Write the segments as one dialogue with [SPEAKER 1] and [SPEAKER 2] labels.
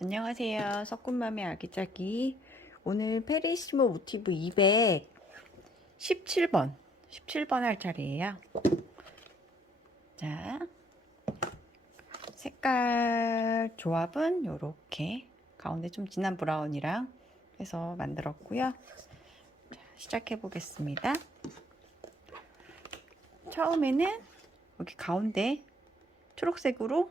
[SPEAKER 1] 안녕하세요. 석군맘의 아기자기. 오늘 페리시모 모티브 217번, 17번 할 차례예요. 자, 색깔 조합은 이렇게 가운데 좀 진한 브라운이랑 해서 만들었고요. 자, 시작해 보겠습니다. 처음에는 여기 가운데 초록색으로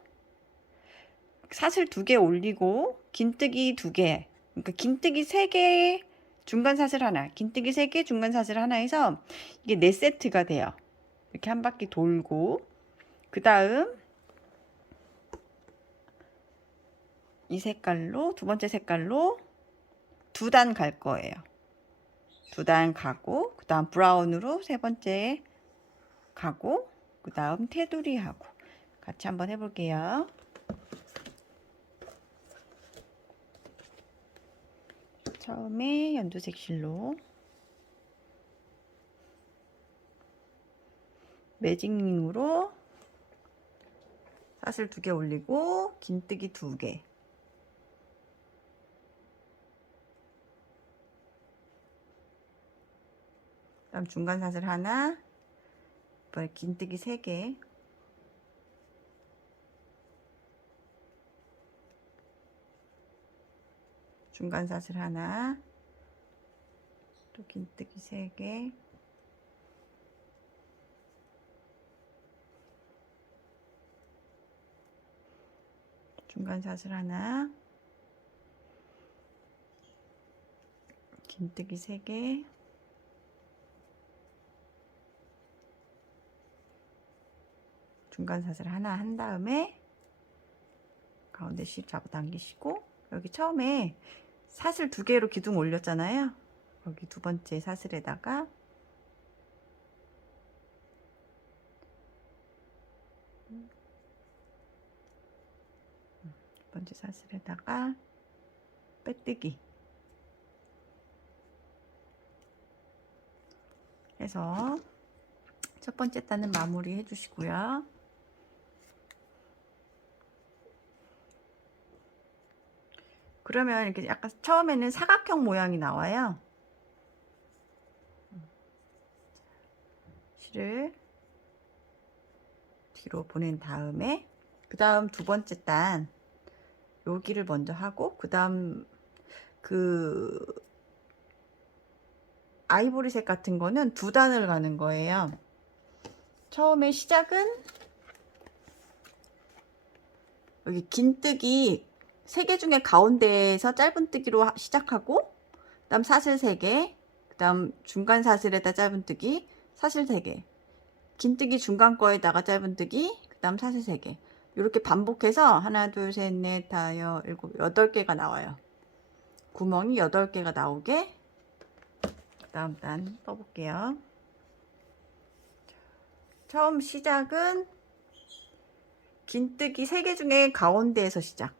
[SPEAKER 1] 사슬 두 개 올리고 긴뜨기 두 개, 그러니까 긴뜨기 세 개, 중간 사슬 하나, 긴뜨기 세 개, 중간 사슬 하나 해서 이게 네 세트가 돼요. 이렇게 한 바퀴 돌고 그 다음 이 색깔로 두 번째 색깔로 두 단 갈 거예요. 두 단 가고 그 다음 브라운으로 세 번째 가고 그 다음 테두리 하고 같이 한번 해볼게요. 처음에 연두색 실로 매직링으로 사슬 두 개 올리고 긴뜨기 두 개. 그다음 중간 사슬 하나, 긴뜨기 세 개. 중간 사슬 하나, 또 긴뜨기 세 개. 중간 사슬 하나, 긴뜨기 세 개. 중간 사슬 하나 한 다음에 가운데 실 잡아당기시고 여기 처음에 사슬 두 개로 기둥 올렸잖아요. 여기 두 번째 사슬에다가 두 번째 사슬에다가 빼뜨기 해서 첫 번째 단은 마무리 해주시고요. 그러면 이렇게 약간 처음에는 사각형 모양이 나와요. 실을 뒤로 보낸 다음에 그 다음 두 번째 단 여기를 먼저 하고 그 다음 그 아이보리색 같은 거는 두 단을 가는 거예요. 처음에 시작은 여기 긴뜨기 세 개 중에 가운데에서 짧은뜨기로 시작하고 그다음 사슬 3개 그다음 중간 사슬에다 짧은뜨기 사슬 3개. 긴뜨기 중간 거에다가 짧은뜨기 그다음 사슬 3개. 이렇게 반복해서 하나 둘 셋 넷 다 여 일곱 여덟 개가 나와요. 구멍이 여덟 개가 나오게. 다음 단 떠볼게요. 처음 시작은 긴뜨기 3개 중에 가운데에서 시작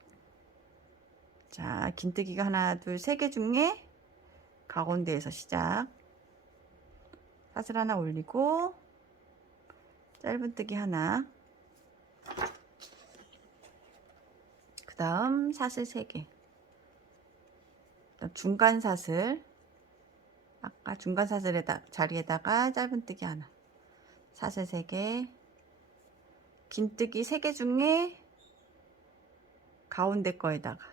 [SPEAKER 1] 자, 긴뜨기가 하나, 둘, 세 개 중에 가운데에서 시작. 사슬 하나 올리고 짧은뜨기 하나. 그 다음 사슬 세 개. 중간 사슬. 아까 중간 사슬에다 자리에다가 짧은뜨기 하나. 사슬 세 개. 긴뜨기 세개 중에 가운데 거에다가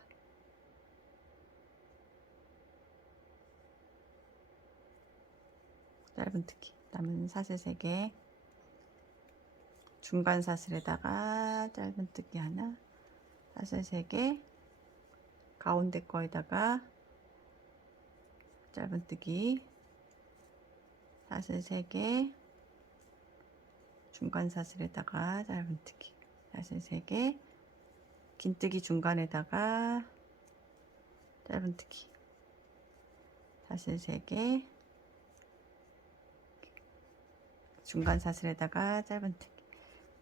[SPEAKER 1] 짧은뜨기 남은 사슬 3개. 중간 사슬에다가 짧은 뜨기 하나 사슬 3개. 가운데 거에다가 짧은 뜨기 사슬 3개. 중간 사슬에다가 짧은 뜨기 사슬 3개. 긴 뜨기 중간에다가 짧은 뜨기 사슬 3개 중간 사슬에다가 짧은뜨기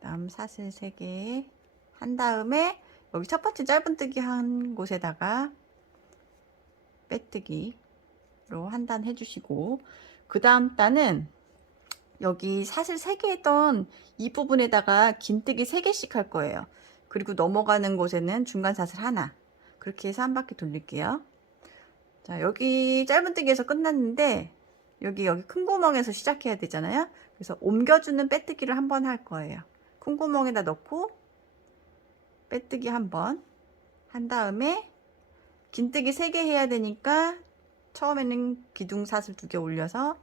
[SPEAKER 1] 다음 사슬 3개 한 다음에 여기 첫 번째 짧은뜨기 한 곳에다가 빼뜨기로 한 단 해주시고 그 다음 단은 여기 사슬 3개 했던 이 부분에다가 긴뜨기 3개씩 할 거예요 그리고 넘어가는 곳에는 중간 사슬 하나 그렇게 해서 한 바퀴 돌릴게요. 자, 여기 짧은뜨기에서 끝났는데 여기 여기 큰 구멍에서 시작해야 되잖아요. 그래서 옮겨주는 빼뜨기를 한 번 할 거예요. 큰 구멍에다 넣고 빼뜨기 한 번 한 다음에 긴뜨기 3개 해야 되니까 처음에는 기둥 사슬 2개 올려서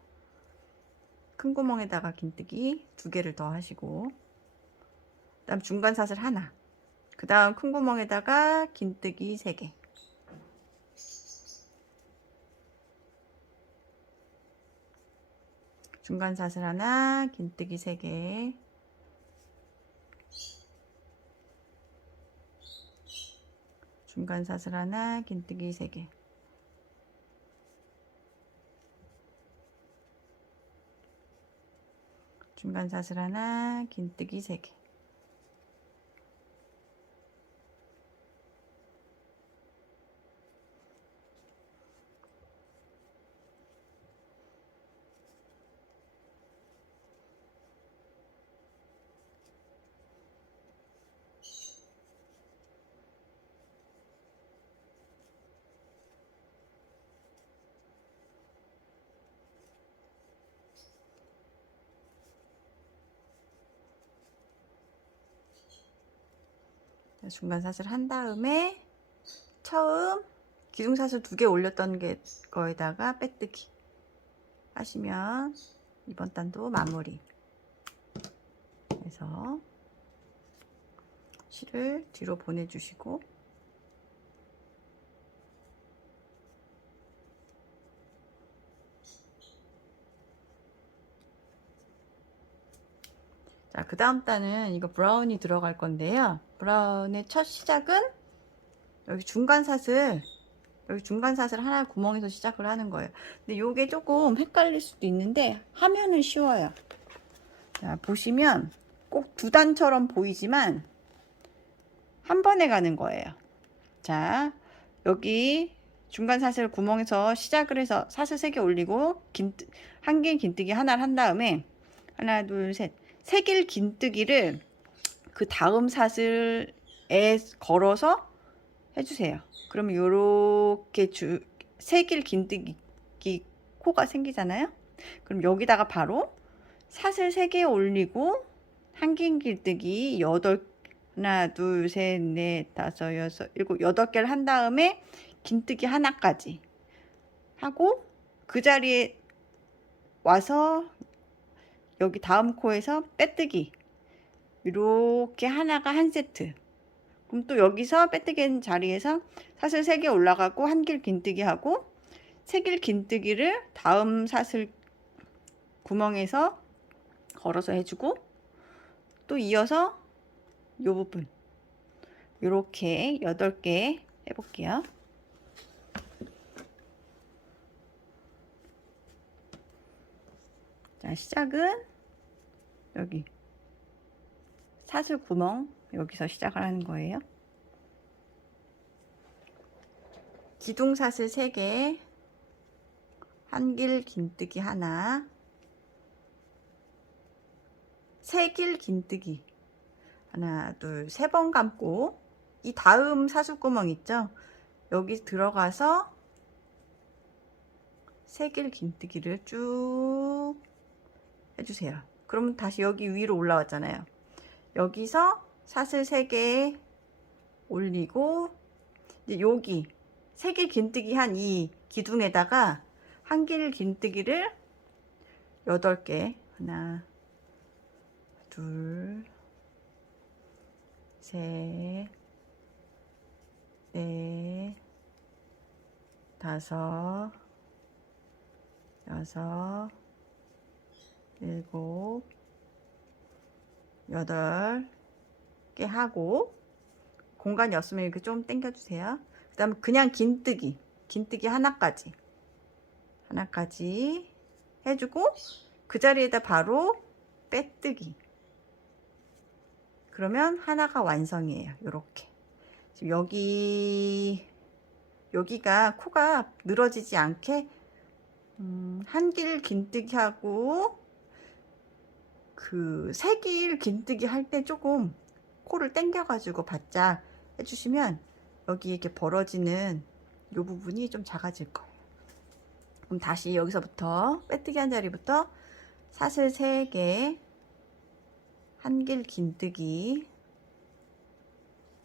[SPEAKER 1] 큰 구멍에다가 긴뜨기 2개를 더 하시고 그 다음 중간 사슬 하나 그 다음 큰 구멍에다가 긴뜨기 3개 중간 사슬 하나 긴뜨기 3개. 중간 사슬 하나 긴뜨기 3개. 중간 사슬 하나 긴뜨기 3개 중간 사슬 한 다음에 처음 기둥 사슬 두 개 올렸던 게 거에다가 빼뜨기 하시면 이번 단도 마무리. 그래서 실을 뒤로 보내주시고 자, 그 다음 단은 이거 브라운이 들어갈 건데요. 브라운의 첫 시작은 여기 중간 사슬, 여기 중간 사슬 하나 구멍에서 시작을 하는 거예요. 근데 요게 조금 헷갈릴 수도 있는데 하면은 쉬워요. 자, 보시면 꼭 두 단처럼 보이지만 한 번에 가는 거예요. 자, 여기 중간 사슬 구멍에서 시작을 해서 사슬 3개 올리고 긴, 한길 긴뜨기 하나를 한 다음에 하나, 둘, 셋. 세길 긴뜨기를 그 다음 사슬에 걸어서 해주세요. 그러면 요렇게 주, 세길 긴뜨기 코가 생기잖아요. 그럼 여기다가 바로 사슬 3개 올리고 한길 긴뜨기 8 하나, 둘, 셋, 넷, 다섯, 여섯, 일곱, 여덟 개를 한 다음에 긴뜨기 하나까지 하고 그 자리에 와서 여기 다음 코에서 빼뜨기. 이렇게 하나가 한 세트. 그럼 또 여기서 빼뜨기 자리에서 사슬 3개 올라가고 한 길 긴뜨기 하고 세 길 긴뜨기를 다음 사슬 구멍에서 걸어서 해주고 또 이어서 요 부분. 이렇게 8개 해볼게요 자 시작은 여기 사슬 구멍 여기서 시작을 하는 거예요. 기둥 사슬 3개 한길 긴뜨기 하나 세길 긴뜨기 하나 둘 세 번 감고 이 다음 사슬 구멍 있죠? 여기 들어가서 세길 긴뜨기를 쭉 해주세요. 그러면 다시 여기 위로 올라왔잖아요. 여기서 사슬 3개 올리고 이제 여기 3개 긴뜨기 한 이 기둥에다가 한 길 긴뜨기를 8개 하나 둘 셋, 넷, 다섯, 여섯, 일곱, 여덟 개 하고 공간이 없으면 이렇게 좀 당겨주세요. 그 다음에 그냥 긴뜨기, 긴뜨기 하나까지 하나까지 해주고 그 자리에다 바로 빼뜨기 그러면 하나가 완성이에요. 요렇게 지금 여기 여기가 코가 늘어지지 않게 음, 한길 긴뜨기 하고 그 세길 긴뜨기 할 때 조금 코를 당겨 가지고 바짝 해주시면 여기 이렇게 벌어지는 요 부분이 좀 작아질 거예요. 그럼 다시 여기서부터 빼뜨기 한 자리부터 사슬 3개, 한길 긴뜨기,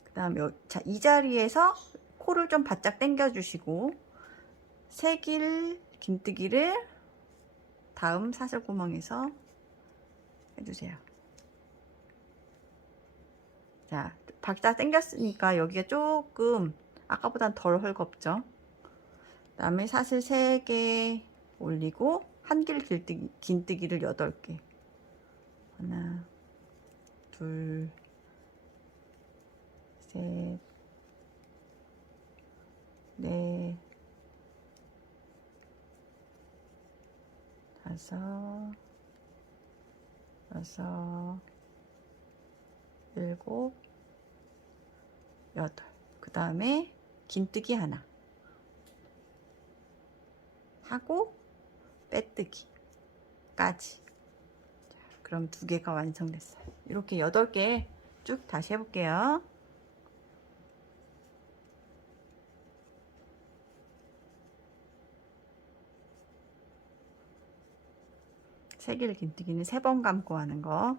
[SPEAKER 1] 그 다음 이 자리에서 코를 좀 바짝 당겨 주시고 세길 긴뜨기를 다음 사슬 구멍에서 해주세요. 자, 바짝 당겼으니까 여기가 조금 아까보단 덜 헐겁죠. 그 다음에 사슬 3개 올리고 한길 길뜨기, 긴뜨기를 8개 하나 둘 셋, 넷, 다섯, 여섯, 일곱, 여덟. 그 다음에 긴뜨기 하나. 하고 빼뜨기까지. 자, 그럼 두 개가 완성됐어요. 이렇게 여덟 개 쭉 다시 해볼게요. 세길 긴뜨기는 세 번 감고 하는 거.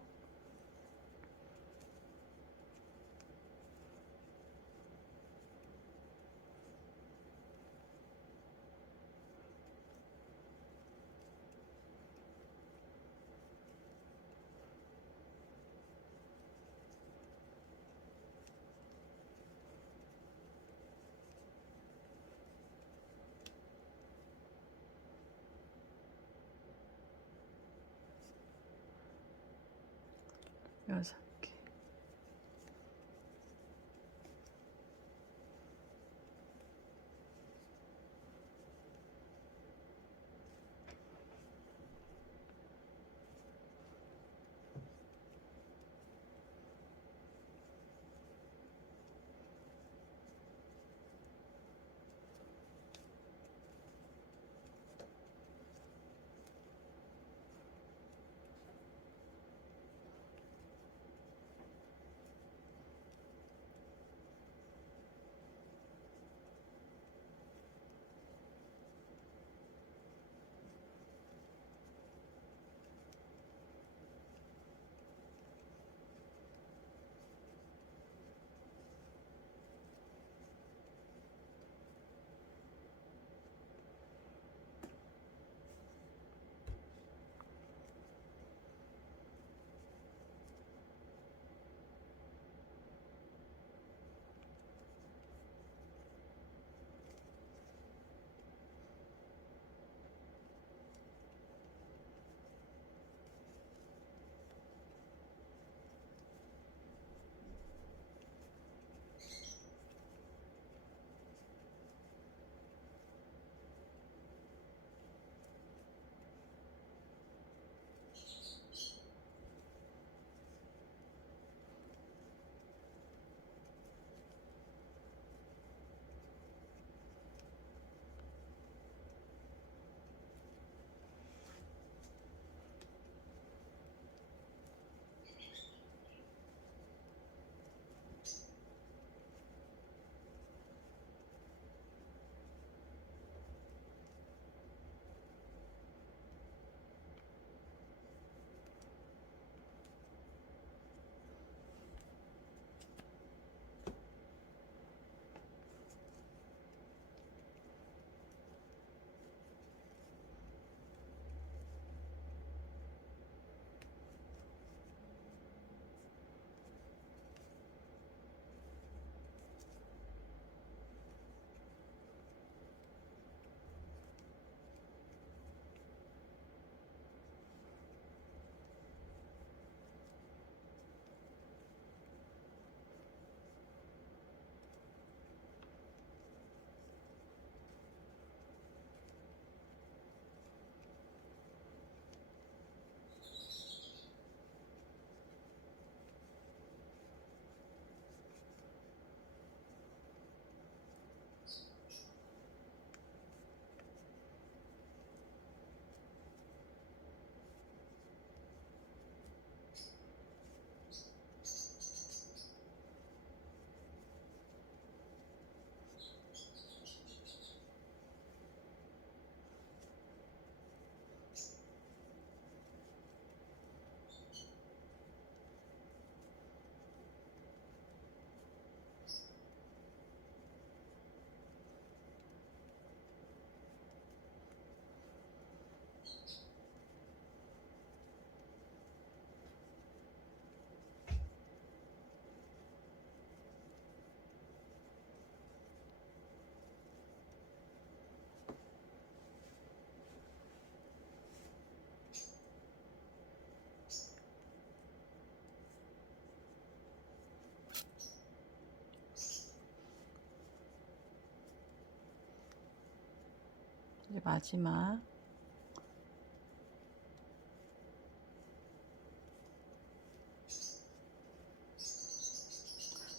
[SPEAKER 1] 이제 마지막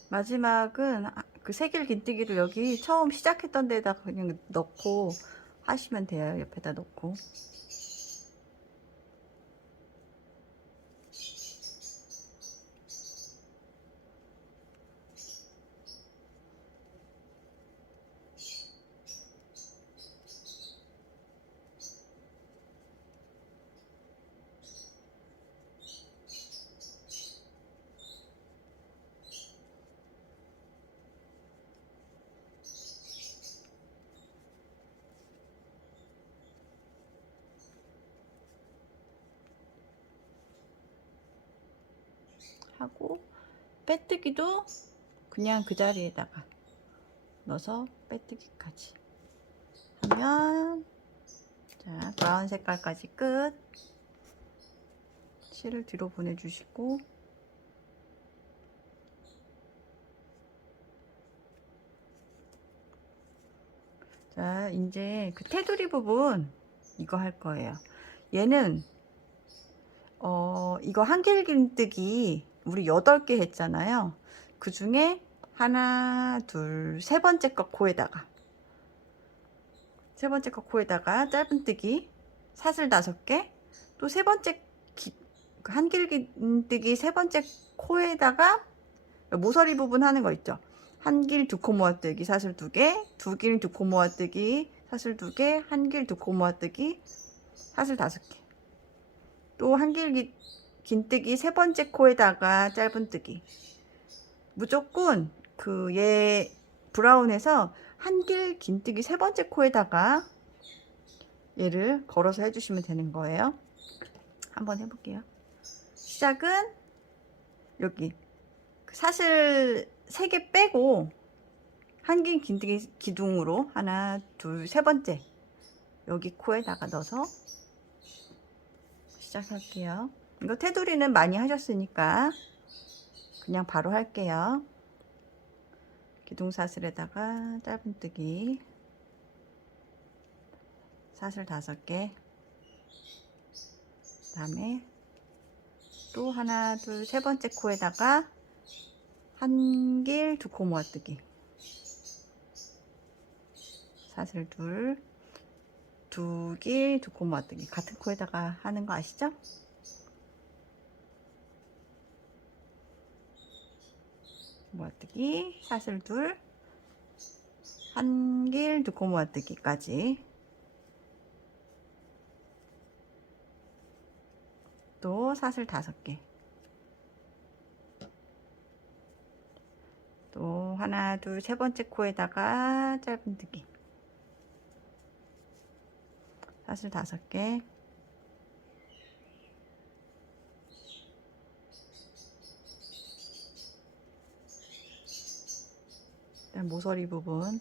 [SPEAKER 1] 마지막은 아, 그 세길 긴뜨기를 여기 처음 시작했던 데다가 그냥 넣고 하시면 돼요. 옆에다. 하고 그냥 그 자리에다가 넣어서 빼뜨기까지. 하면 자 브라운 색깔까지 끝. 실을 뒤로 보내주시고. 자 이제 그 테두리 부분 이거 할 거예요. 얘는 어, 이거 한길긴뜨기 우리 8개 했잖아요. 그 중에 하나, 둘, 세 번째 거 코에다가 세 번째 거 코에다가 짧은뜨기 사슬 다섯 개, 또 세 번째 기, 그 한길긴뜨기 세 번째 코에다가 모서리 부분 하는 거 있죠. 한길 두 코 모아뜨기 사슬 두 개, 두길 두 코 모아뜨기 사슬 두 개, 한길 두 코 모아뜨기 사슬 다섯 개. 또 한길 긴뜨기 세 번째 코에다가 짧은뜨기 무조건 그 얘 브라운에서 한길 긴뜨기 세 번째 코에다가 얘를 걸어서 해주시면 되는 거예요. 한번 해볼게요. 시작은 여기. 그 사슬 3개 빼고 한길 긴뜨기 기둥으로 하나 둘 세 번째 여기 코에다가 넣어서 시작할게요. 이거 테두리는 많이 하셨으니까 그냥 바로 할게요. 기둥사슬에다가 짧은뜨기. 사슬 다섯 개. 다음에 또 하나 둘 세 번째 코에다가 한 길 두 코 모아뜨기. 사슬 둘. 두 길, 두 코 모아뜨기. 같은 코에다가 하는 거 아시죠? 모아뜨기, 사슬 둘, 한 길, 두코 모아뜨기까지 또 사슬 다섯 개. 또 하나, 둘, 세 번째 코에다가 짧은뜨기. 사슬 다섯 개. 그다음 모서리 부분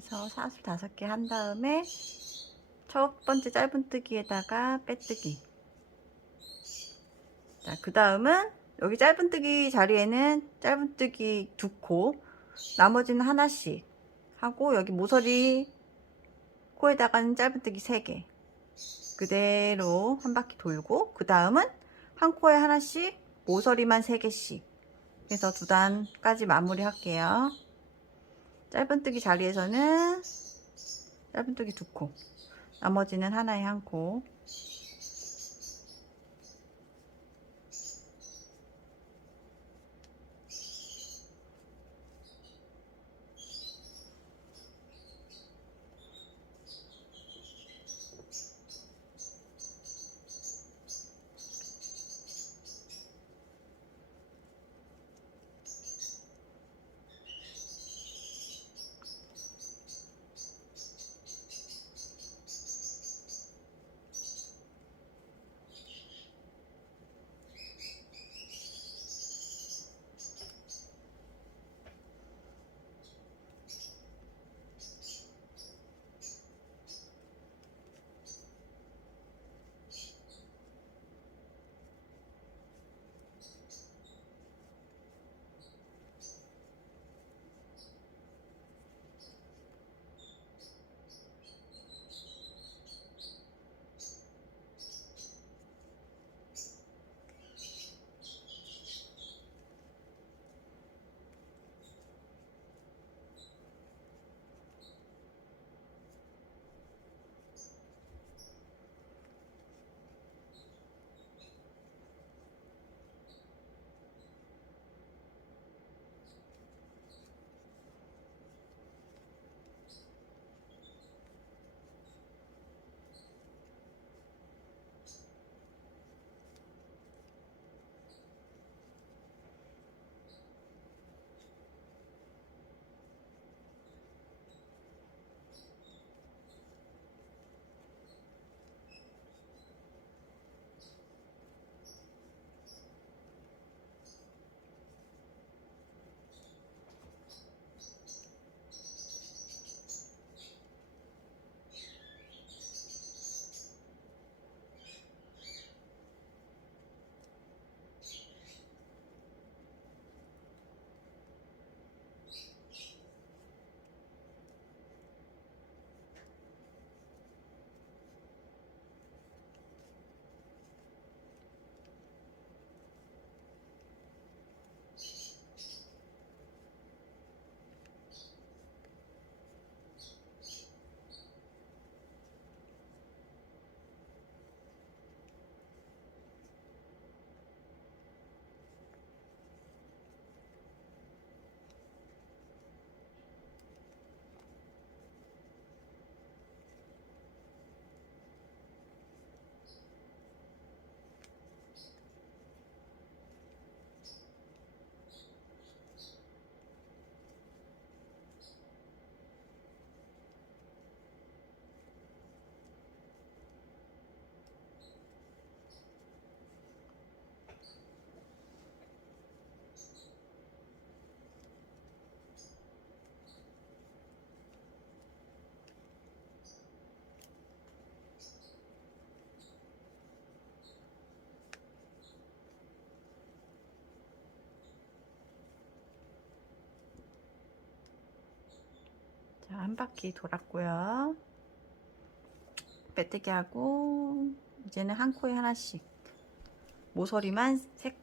[SPEAKER 1] 해서 사슬 다섯 개한 다음에 첫 번째 짧은뜨기에다가 빼뜨기. 자, 그 다음은 여기 짧은뜨기 자리에는 짧은뜨기 두 코 나머지는 하나씩 하고 여기 모서리 코에다가는 짧은뜨기 세 개 그대로 한 바퀴 돌고 그 다음은 한 코에 하나씩 모서리만 세 개씩 해서 두 단까지 마무리 할게요 짧은뜨기 자리에서는 짧은뜨기 두 코 나머지는 하나에 한 코. 한 바퀴 돌았고요. 빼뜨기 하고 이제는 한 코에 하나씩 모서리만 세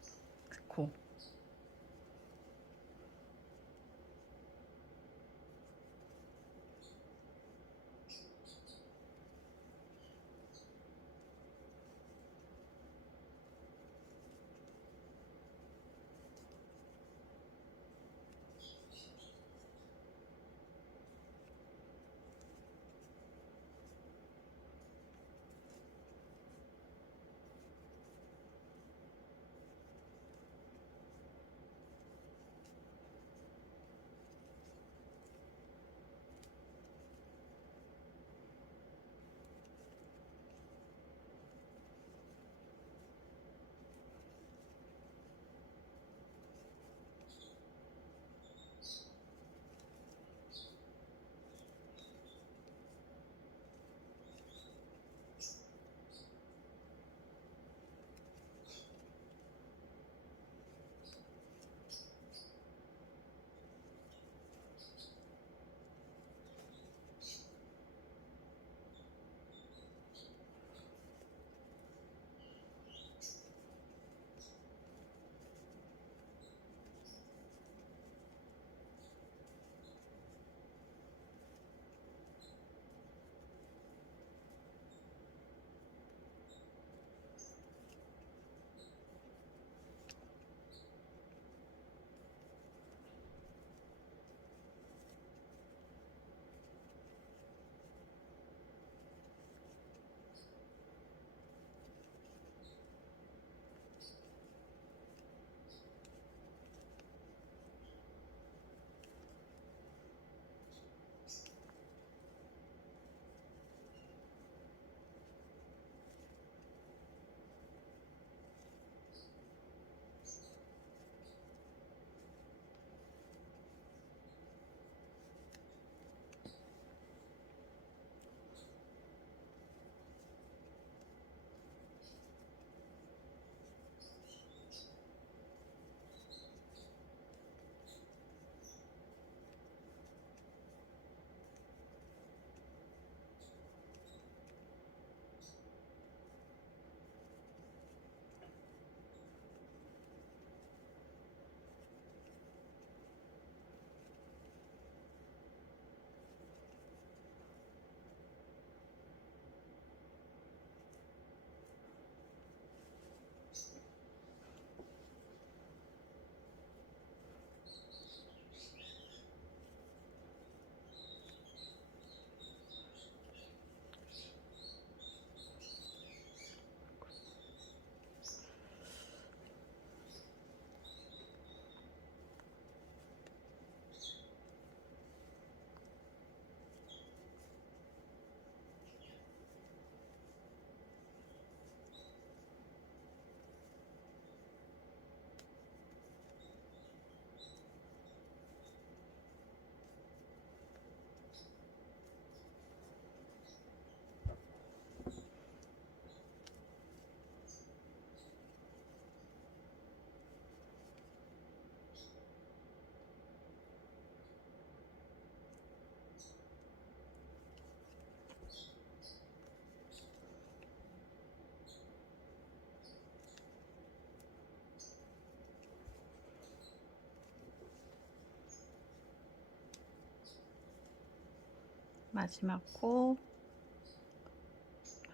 [SPEAKER 1] 마지막 코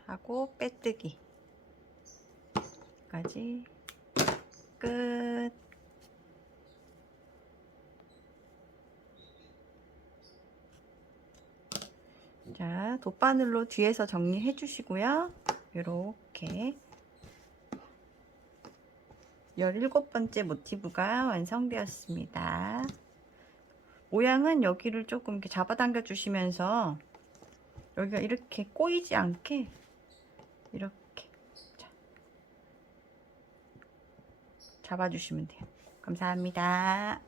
[SPEAKER 1] 하고 빼뜨기 까지 끝. 자, 돗바늘로 뒤에서 정리해 주시고요. 이렇게 17번째 모티브가 완성되었습니다. 모양은 여기를 조금 이렇게 잡아당겨 주시면서 여기가 이렇게 꼬이지 않게 이렇게 자, 잡아주시면 돼요. 감사합니다.